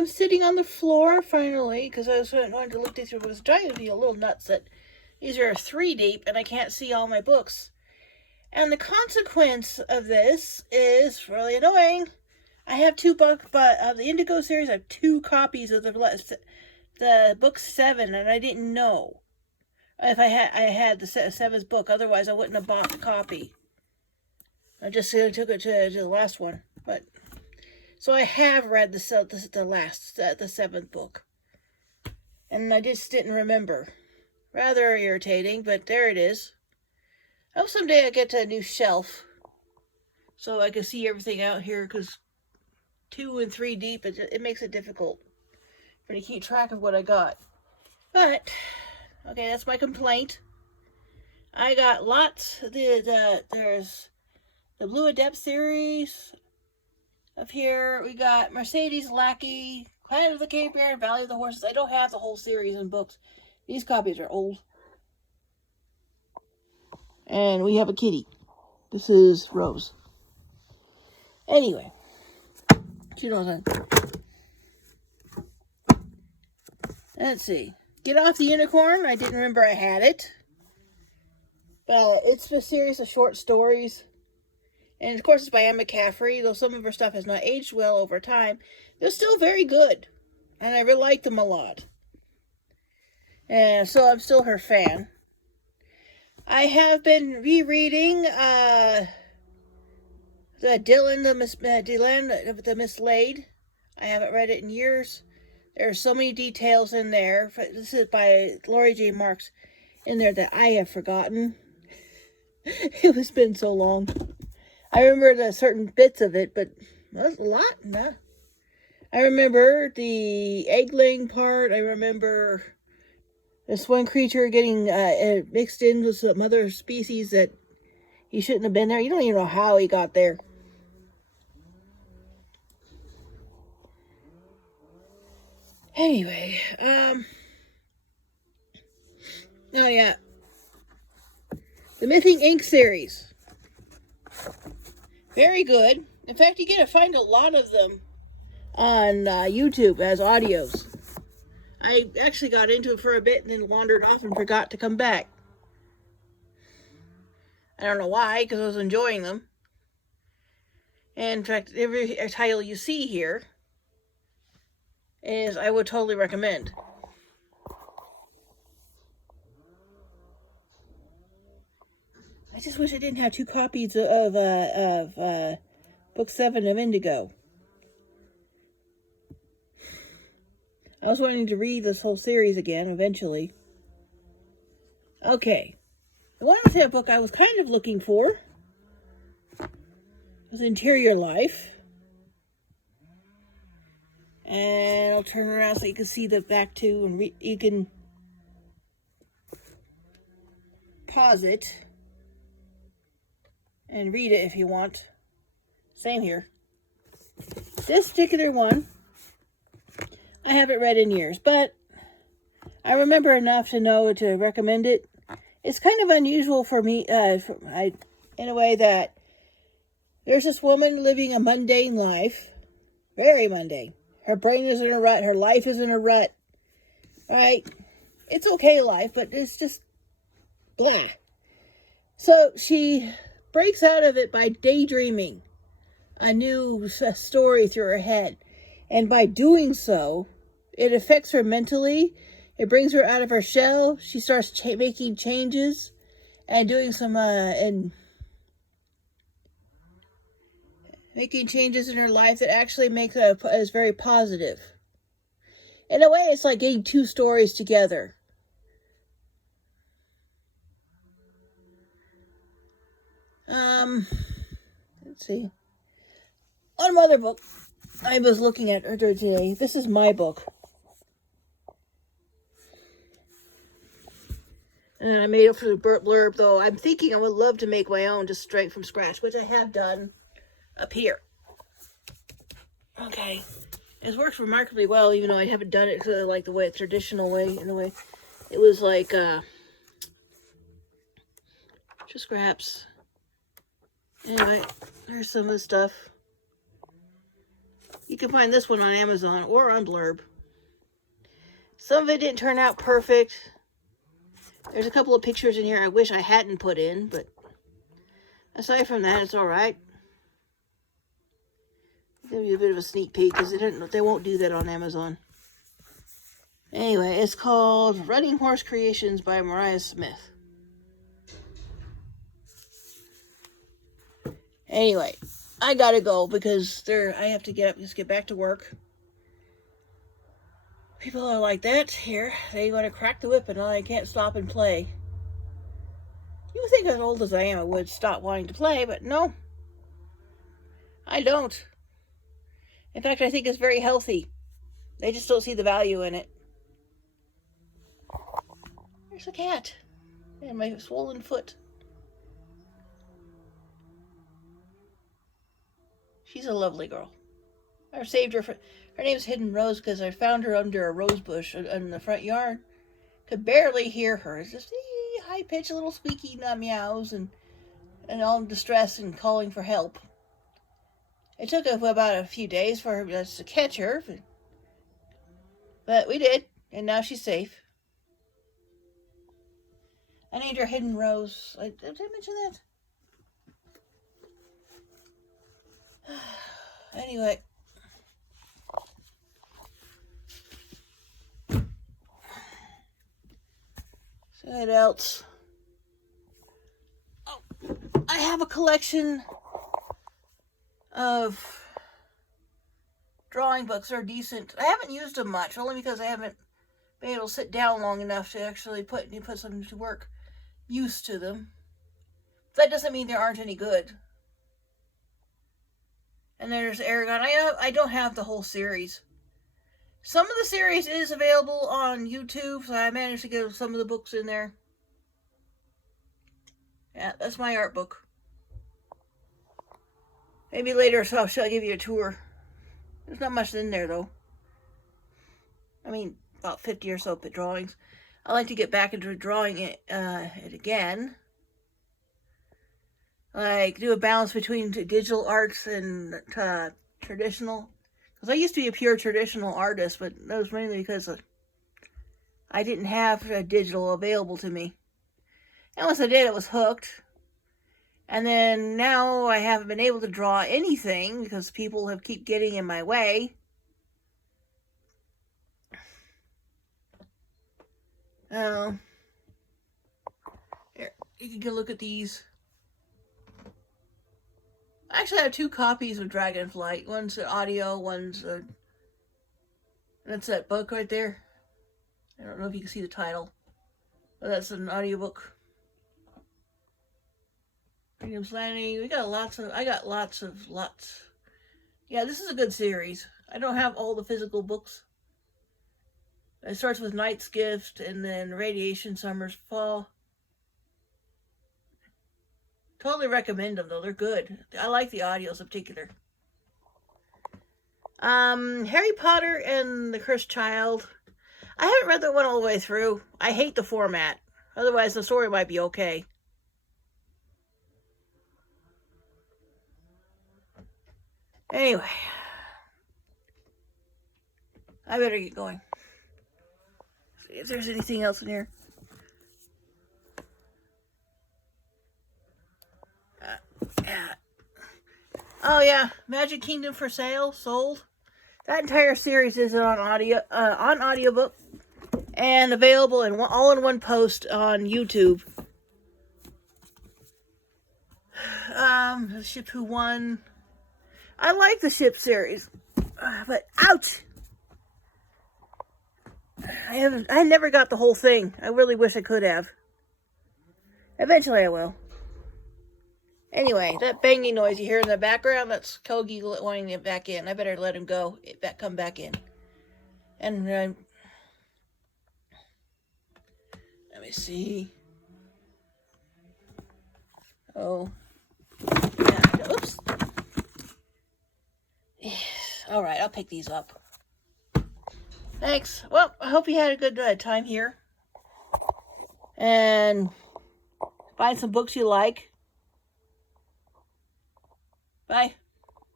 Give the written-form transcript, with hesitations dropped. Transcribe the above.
I'm sitting on the floor finally because I was wanting to look through. I was driving me a little nuts that these are 3 deep and I can't see all my books. And the consequence of this is really annoying. I have 2 books, but of the Indigo series, I have 2 copies of the book 7, and I didn't know if I had the 7th book. Otherwise, I wouldn't have bought the copy. I just took it to the last one, but so I have read the 7th book, and I just didn't remember. Rather irritating, but there it is. I hope someday I get a new shelf so I can see everything out here, because 2 and 3 deep, it makes it difficult for me to keep track of what I got. But okay, that's my complaint. I got lots. There's the Blue Adept series. Up here, we got Mercedes Lackey, Planet of the Cape Fear, and Valley of the Horses. I don't have the whole series in books. These copies are old. And we have a kitty. This is Rose. Anyway, she knows that. Let's see. Get Off the Unicorn. I didn't remember I had it. But it's a series of short stories. And of course, it's by Anne McCaffrey. Though some of her stuff has not aged well over time, they're still very good. And I really like them a lot. And so I'm still her fan. I have been rereading the Dylan the Mislaid. I haven't read it in years. There are so many details in there. This is by Laurie J. Marks in there that I have forgotten. It has been so long. I remember the certain bits of it, but that's a lot. No. I remember the egg-laying part. I remember this one creature getting mixed in with some other species that he shouldn't have been there. You don't even know how he got there. Anyway, oh yeah, the Mything Inc. series. Very good. In fact, you get to find a lot of them on YouTube as audios. I actually got into it for a bit and then wandered off and forgot to come back. I don't know why, because I was enjoying them. And in fact, every title you see here is I would totally recommend. I just wish I didn't have 2 copies of book 7 of Indigo. I was wanting to read this whole series again eventually. Okay. The one book I was kind of looking for was Interior Life. And I'll turn around so you can see the back too, and you can pause it and read it if you want. Same here. This particular one, I haven't read in years, but I remember enough to know to recommend it. It's kind of unusual for me, in a way that there's this woman living a mundane life, very mundane. Her brain is in a rut. Her life is in a rut. Right? It's okay life, but it's just blah. So she breaks out of it by daydreaming a new story through her head. And by doing so, it affects her mentally. It brings her out of her shell. She starts making changes and doing some making changes in her life that actually is very positive. In a way, it's like getting 2 stories together. Let's see. One other book I was looking at earlier today. This is my book. And I made it for the blurb, though. I'm thinking I would love to make my own just straight from scratch, which I have done up here. Okay. It works remarkably well, even though I haven't done it like the traditional way, in a way. It was like, just scraps. Anyway, there's some of the stuff. You can find this one on Amazon or on Blurb. Some of it didn't turn out perfect. There's a couple of pictures in here I wish I hadn't put in, but aside from that, it's all right. Give you a bit of a sneak peek because they won't do that on Amazon. Anyway, it's called Running Horse Creations by Mariah Smith. Anyway, I gotta go because I have to get up and get back to work. People are like that here. They want to crack the whip and I can't stop and play. You would think as old as I am I would stop wanting to play, but no. I don't. In fact, I think it's very healthy. They just don't see the value in it. There's a cat. And my swollen foot. She's a lovely girl. I saved her. Her name's Hidden Rose because I found her under a rose bush in the front yard. Could barely hear her. It's just high-pitched little squeaky meows and all in distress and calling for help. It took about a few days for us to catch her. But we did. And now she's safe. I named her Hidden Rose. Did I mention that? Anyway. So what else? Oh, I have a collection of drawing books. They're decent. I haven't used them much, only because I haven't been able to sit down long enough to actually put something to work. Used to them. That doesn't mean there aren't any good. And there's Aragon. I don't have the whole series. Some of the series is available on YouTube, so I managed to get some of the books in there. Yeah, that's my art book. Maybe later I'll give you a tour. There's not much in there, though. I mean, about 50 or so drawings. I like to get back into drawing it again. Like, do a balance between digital arts and traditional. Because I used to be a pure traditional artist, but that was mainly because I didn't have digital available to me. And once I did, it was hooked. And then now I haven't been able to draw anything because people keep getting in my way. Oh. Here, you can get a look at these. I actually have 2 copies of Dragonflight. One's an audio, one's a... That's that book right there. I don't know if you can see the title. But that's an audiobook. Freedom's Landing. I got lots. Yeah, this is a good series. I don't have all the physical books. It starts with Night's Gift and then Radiation, Summer's Fall. Totally recommend them, though. They're good. I like the audios in particular. Harry Potter and the Cursed Child. I haven't read that one all the way through. I hate the format. Otherwise, the story might be okay. Anyway. I better get going. See if there's anything else in here. Yeah. Oh yeah, Magic Kingdom for sale, sold. That entire series is on audiobook, and available in all in one post on YouTube. The Ship Who Won. I like the ship series, but ouch! I never got the whole thing. I really wish I could have. Eventually, I will. Anyway, that banging noise you hear in the background, that's Kogee wanting to get back in. I better let him go, come back in. And, let me see. Oh. Yeah, oops. Alright, I'll pick these up. Thanks. Well, I hope you had a good time here. And find some books you like. Bye.